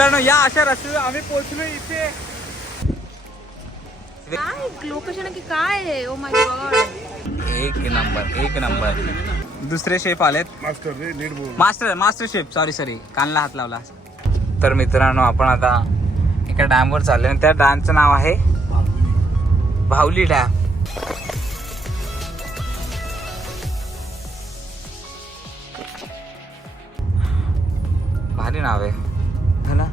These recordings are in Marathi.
मित्रांनो या अशा रस्त्यावर आम्ही पोहोचलो इथे. काय लोकेशन की काय आहे. Oh my God. एक नंबर. दुसरे शेफ आलेत. Master chef. सॉरी कानला हात लावला. तर मित्रांनो आपण आता एका डॅमवर चाललो आणि त्या डॅमचं नाव आहे भावली डॅम. भारी नाव आहे ना.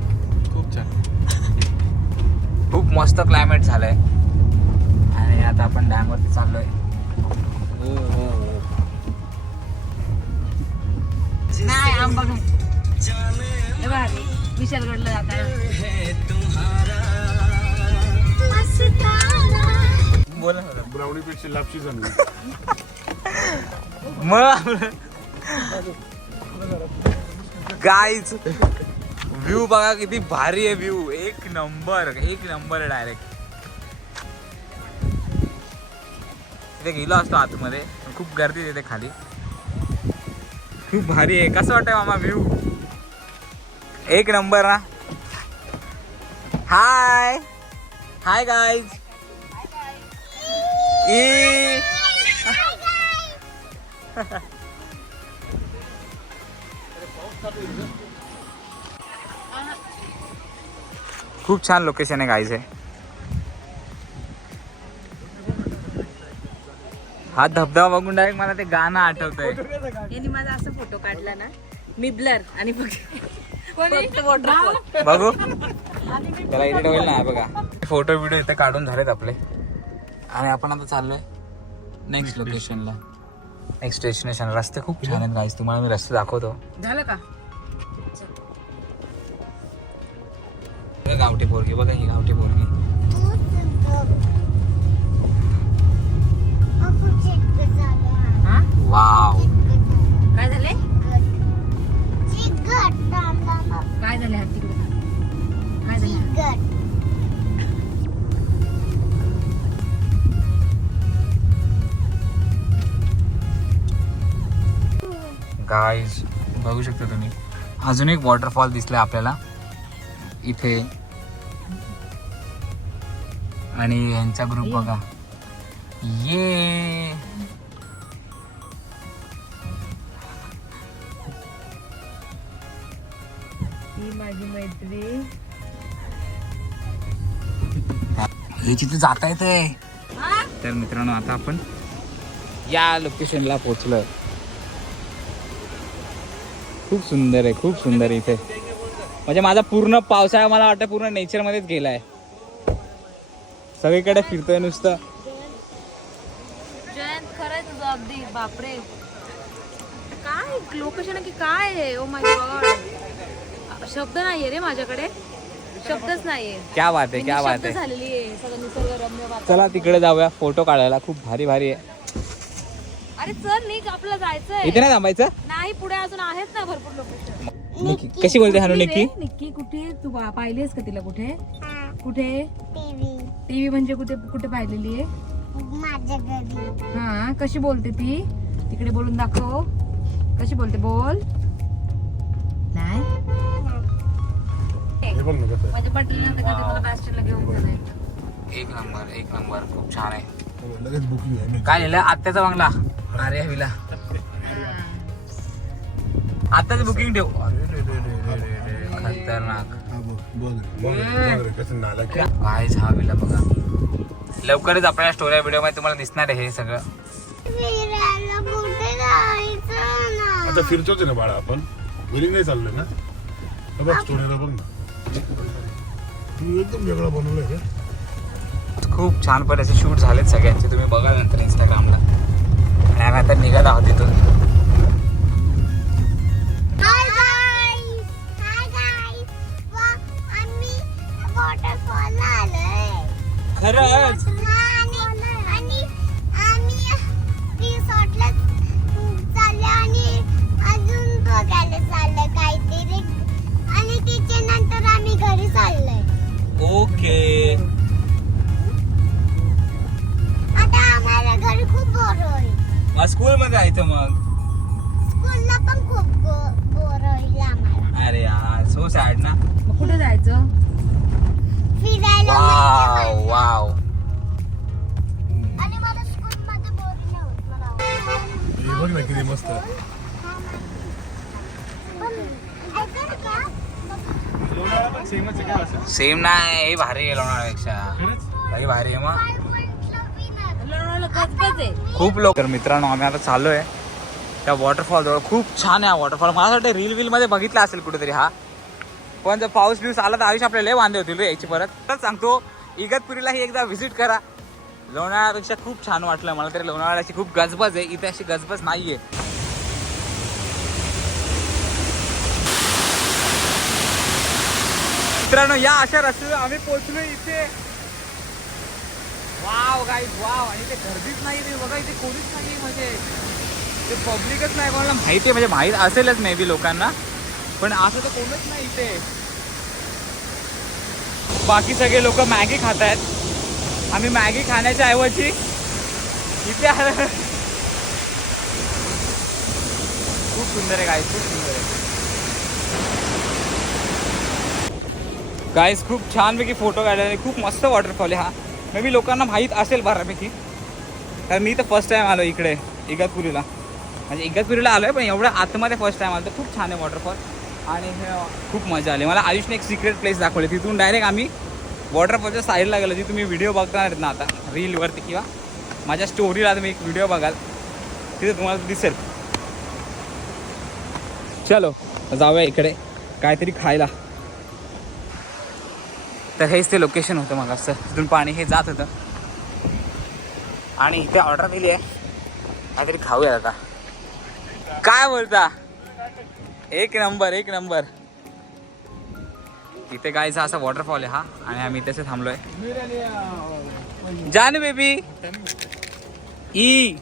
खूप छान. खूप मस्त क्लायमेट झालंय आणि आता आपण डॅम वरती चाललोय. नाही आम बघा विशालगडला जाता. बोला ब्राउनी पेक्षा लापशी झाली. मग गाईज व्ह्यू बघा किती भारी आहे. व्ह्यू एक नंबर डायरेक्ट. तिथे गेलो असतो आतमध्ये खूप गर्दी तिथे खाली. खूप भारी आहे. कसं वाटतंय मामा व्ह्यू. एक नंबर ना. Hi guys. खूप छान लोकेशन आहे गाईज. हा धबधबा बघून डायरेक्ट मला ते गाणं आठवतंय. यांनी माझा असा फोटो काढला ना मी ब्लर आणि बघू त्याला एडिट होईल ना. बघा फोटो व्हिडिओ इथे काढून झालेत आपले आणि आपण आता चाललोय नेक्स्ट लोकेशनला. Next destination. रस्ते खूप छान आहेत गाईज. तुम्हाला मी रस्ते दाखवतो. झालं का. गावठी पोरगी बघा. ही गावठी पोरगी. वाव. काय झाले काय झाले हात तिकडे काय झाले. गाईज बघू शकता तुम्ही अजून एक वॉटरफॉल दिसलाय आपल्याला इथे. आणि यांचा ग्रुप बघा. ये माझी मैत्री. हे जिथे जाता येते. तर मित्रांनो आता आपण या लोकेशनला पोहोचलोय. खूप सुंदर आहे इथे. म्हणजे माझा पूर्ण पावसाळा मला वाटतं पूर्ण नेचर मध्येच गेलाय. सगळीकडे फिरतोय नुसतं. जयंत खरंच तुझं अगदी बापरे. काय लोकेशन की काय आहे. Oh my God. शब्द नाहीये रे माझ्याकडे. शब्दच नाहीये. क्या बात आहे. झालेली आहे सगळं निसर्गरम्य वातावरण. चला तिकडे जाऊया फोटो काढायला. खूप भारी आहे. अरे चल निघ आपल्याला जायचंय. इथे नाही थांबायचं. नाही पुढे अजून आहेत ना भरपूर लोकेशन. निक्की कशी बोलते हॅलो निक्की. निक्की कुठे तू पाहिलीस का तिला. कुठे टीव्ही म्हणजे कुठे पाहिलेली आहे. माझ्या घरी. हा कशी बोलते ती. तिकडे बोलून दाखव. कशी बोलते बोल. नाही माझ्या पटलं कधी तुला बस स्टँडला घेऊन जाते. एक नंबर खूप छान आहे. काय लिहिलं आत्याचा बंगला. अरे हवीला आताच बुकिंग ठेव. खतरनाक. काय हवीला बघा. लवकरच आपल्या स्टोरी व्हिडिओ मध्ये तुम्हाला दिसणार आहे हे सगळं. आता फिरतोच ना बाळा आपण. विलिंग नाही चाललोय ना. बघ स्टोरीला बघ ना. एकदम वेगळा बनवलंय रे. खूप छान पद्धतीचे शूट झालेत सगळ्यांचे. तुम्ही बघा नंतर इंस्टाग्रामला. आणि आम्ही आता निघत आहोत तिथून. खरंच ओके. आता आम्हाला घरी खूप बोर होईल. मग स्कूल मध्ये जायचं. मग स्कूलला पण खूप बोर होईल आम्हाला. अरे यार सो सॅड ना. मग कुठे जायचं. फिरायला वाव वाव. आणि मला स्कूलमध्ये बोरिंग नाही होत मला आवडतं. हे बघ ना किती मस्त पण ऐका का सेम नाही, हे भारी आहे लोणावळ्यापेक्षा. काही भारी आहे मग. लोणावळ्याला गजबज आहे. खूप लोक. तर मित्रांनो आम्ही आता चाललोय त्या वॉटरफॉल जवळ. खूप छान आहे हा वॉटरफॉल. मला वाटतं रील मध्ये बघितला असेल कुठेतरी हा. पण जर पाऊस बिऊस आला तर आयुष्य आपल्याला लय वांदे होतील रे यायची परत. तर सांगतो इगतपुरीला ही एकदा व्हिजिट करा. लोणावळ्यापेक्षा खूप छान वाटलं मला तरी. लोणावळ्याची खूप गजबज आहे, इथे अशी गजबज नाहीये. मित्रांनो या अशा रस्त्यावर आम्ही पोहोचलो इथे. Wow guys wow. आणि इथे गर्दीच नाही रे बघा, इथे कोणीच नाही. म्हणजे ते पब्लिकच नाही, कोणाला माहिती आहे म्हणजे माहीत असेलच मे बी लोकांना, पण असं तर कोणच नाही इथे. बाकी सगळे लोक मॅगी खात आहेत. आम्ही मॅगी खाण्याच्या ऐवजी इथे आलो. खूप सुंदर आहे गाईज, खूप सुंदर आहे गाईज. खूप छानपैकी फोटो काढले. खूप मस्त वॉटरफॉल आहे हा. मे बी लोकांना माहीत असेल बऱ्यापैकी, कारण मी तर फर्स्ट टाइम आलो इकडे इगतपुरीला. म्हणजे इगतपुरीला आलो आहे पण एवढं आतमध्ये फर्स्ट टाइम आलो. तर खूप छान आहे वॉटरफॉल आणि खूप मजा आली मला. आयुषने एक सिक्रेट प्लेस दाखवली. तिथून डायरेक्ट आम्ही वॉटरफॉलच्या साईडला गेलो, जी तुम्ही व्हिडिओ बघणार आहेत ना आता रीलवरती किंवा माझ्या स्टोरीला तुम्ही एक व्हिडिओ बघाल तिथे तुम्हाला दिसेल. चलो जाऊया इकडे काहीतरी खायला. तर हेच ते लोकेशन होतं मग असं. तिथून पाणी हे जात होतं आणि इथे ऑर्डर दिली आहे. काहीतरी खाऊया आता. काय बोलता? एक नंबर एक नंबर. इथे गायचा असा वॉटरफॉल आहे हा आणि आम्ही इथे थांबलोय. जान बेबी ई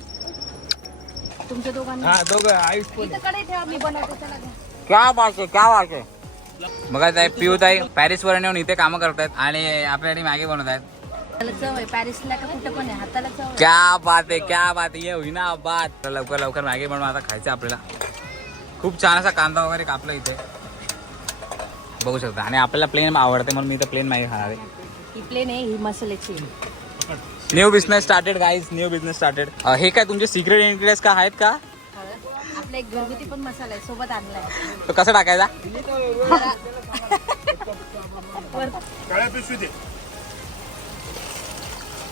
तुमच्या दोघांना हा दोघं आयुष पण. इथं कडे ठेवा, मी बनवते. चला घ्या. क्या बात आहे क्या बात आहे. बघा ताई पिऊ ताई पॅरिसवर येऊन इथे कामं करतायत आणि आपल्यासाठी मॅगी बनवत आहेत. हाताला चव आहे. पॅरिसला का कुठं पण आहे, हाताला चव आहे. क्या बात आहे क्या बात आहे. ये होईना बात. लवकर लवकर मॅगी बनवून आता खायचं आपल्याला. खूप छान असा कांदा वगैरे कापला इथे बघू शकता. आणि आपल्याला प्लेन आवडते म्हणून मी तर प्लेन मॅगी खाणार आहे. ही प्लेन आहे, ही मसाल्याची. New business started guys, new business started. हे काय तुमचे सिक्रेट इन्ग्रेडियंट्स का आहेत का? आपला एक घरगुती पण मसाला आहे सोबत आणलाय. तो कसा टाकायचा? काळ्या पिशवी दे.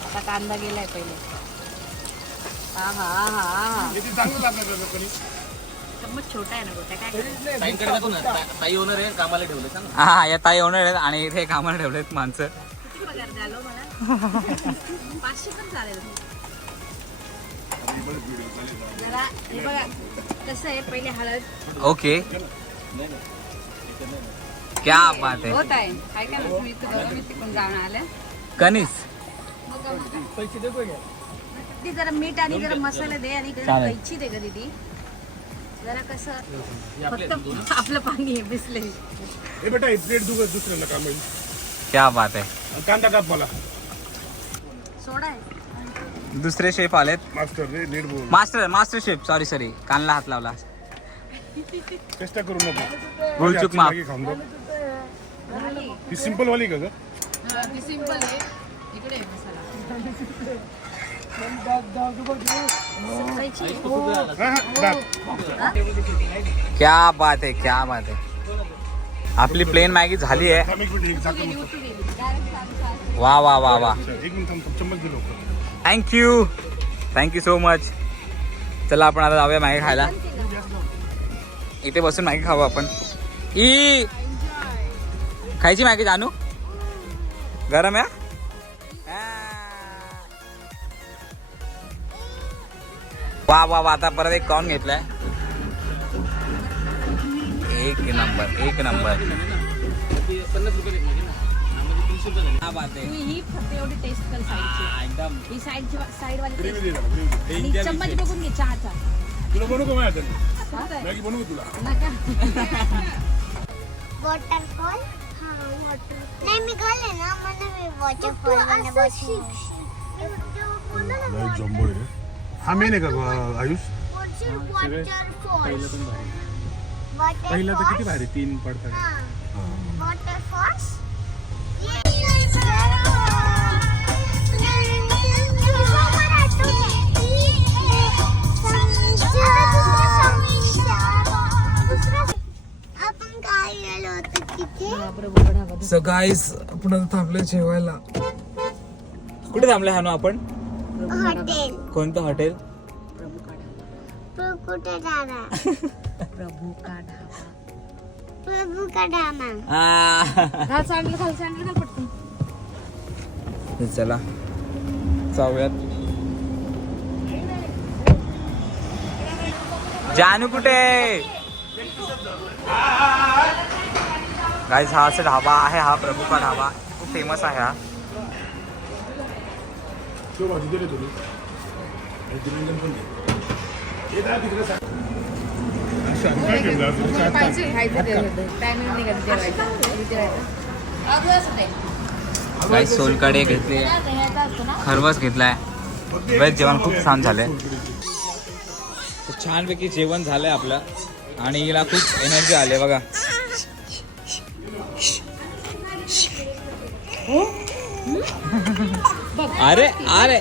आता कांदा गेलाय पहिले. हा हा हा हा. किती चांगलं लागलं कणी. चम्मच छोटा आहे ना गोट्या. काय करायचं? ताई ओनर आहे कामाला ठेवलं सांग. हा या ताई ओनर आहेत आणि इथे कामाला ठेवलेत माणसं. किती पगार द्यालो मला? 500 पण चालेल. जरा हे बघा कसं आहे. पहिले हळद. ओके क्या बात आहे. होत आहे काय काय तुम्ही इथं मी तिकडून जाऊन आल्या. कनिस ती जरा मीठ आणि जरा मसाला दे आणि चालेल. कैची दे कधी ती. जरा कसं फक्त आपलं पाणी आहे बिसलेरी. हे बेटा हे प्लेट दुसऱ्यांना काम येईल. क्या बात आहे. कांदा काप मला. सोडा आहे. दुसरे शेफ आलेत. मास्टर रे नीट बोल. मास्टर शेफ सॉरी कानला हात लावला. चेष्टा करू नको. भूलचूक माफ. मॅगी खाऊन बघ. ही सिंपल वाली का ग? ही सिंपल आहे. इकडे आहे मसाला. कैची. हा, हा, दाब. क्या बात आहे क्या बात आहे. आपली प्लेन मॅगी झाली आहे. थांब एक मिनिट, एक झाकण उचल. वा वा वा वा. एक मिनिट थांब, चम्मच दे लवकर. Thank you so much. चला आपण आता जाऊया मॅगी खायला. इथे बसून मॅगी खाऊ आपण. ई खायची मॅगी जानू गरम आहे. वा वा वा. आता परत एक कॉर्न घेतलाय. एक नंबर एक नंबर. 50 रुपये क्या बात आहे. ही फक्त एवढी टेस्ट कर साईडची. एकदम ही साईड वाली ग्रेव्ही टेस्ट. दे जरा, ग्रेव्ही दे. आणि चम्मच बघून घे चहाचा. तुला बनवू का माझ्या हाताने? मॅगी बनवू का तुला? नका. वॉटरफॉल नाही मी गेले ना मला मी वॉटरफॉल मध्ये बसू. नाही जम्बो आहे. हा मेन आहे का आयुष? पहिला तर किती भारी 3 पडतात. वॉटरफॉल्स प्रभू का ढाबा सो गाईस आपण आता थांबलोय जेवायला. कुठे थांबलोय हानू आपण? हॉटेल कोणतं हॉटेल? कुठे जाणार प्रभू का ढाबा. प्रभू का ढाबा खाल सँडल घाल पटकन. चला जाऊयात. जानू कुठे? गाईस हा असा ढाबा आहे, हा प्रभू का ढाबा खूप फेमस आहे हा. तो भाजी दिली तुम्ही आणि दिलेलं पण दे. हे दहा तिकडे सांग. काय केलं आज? मला पाहिजे खायचं ते टायमिंग निघत जेवायचं. गाईस सोलकडे घेतले, खरवस घेतलाय. वेज जेवण खूप छान झालंय. छानपैकी जेवण झालंय आपलं आणि हिला खूप एनर्जी आली बघा. अरे अरे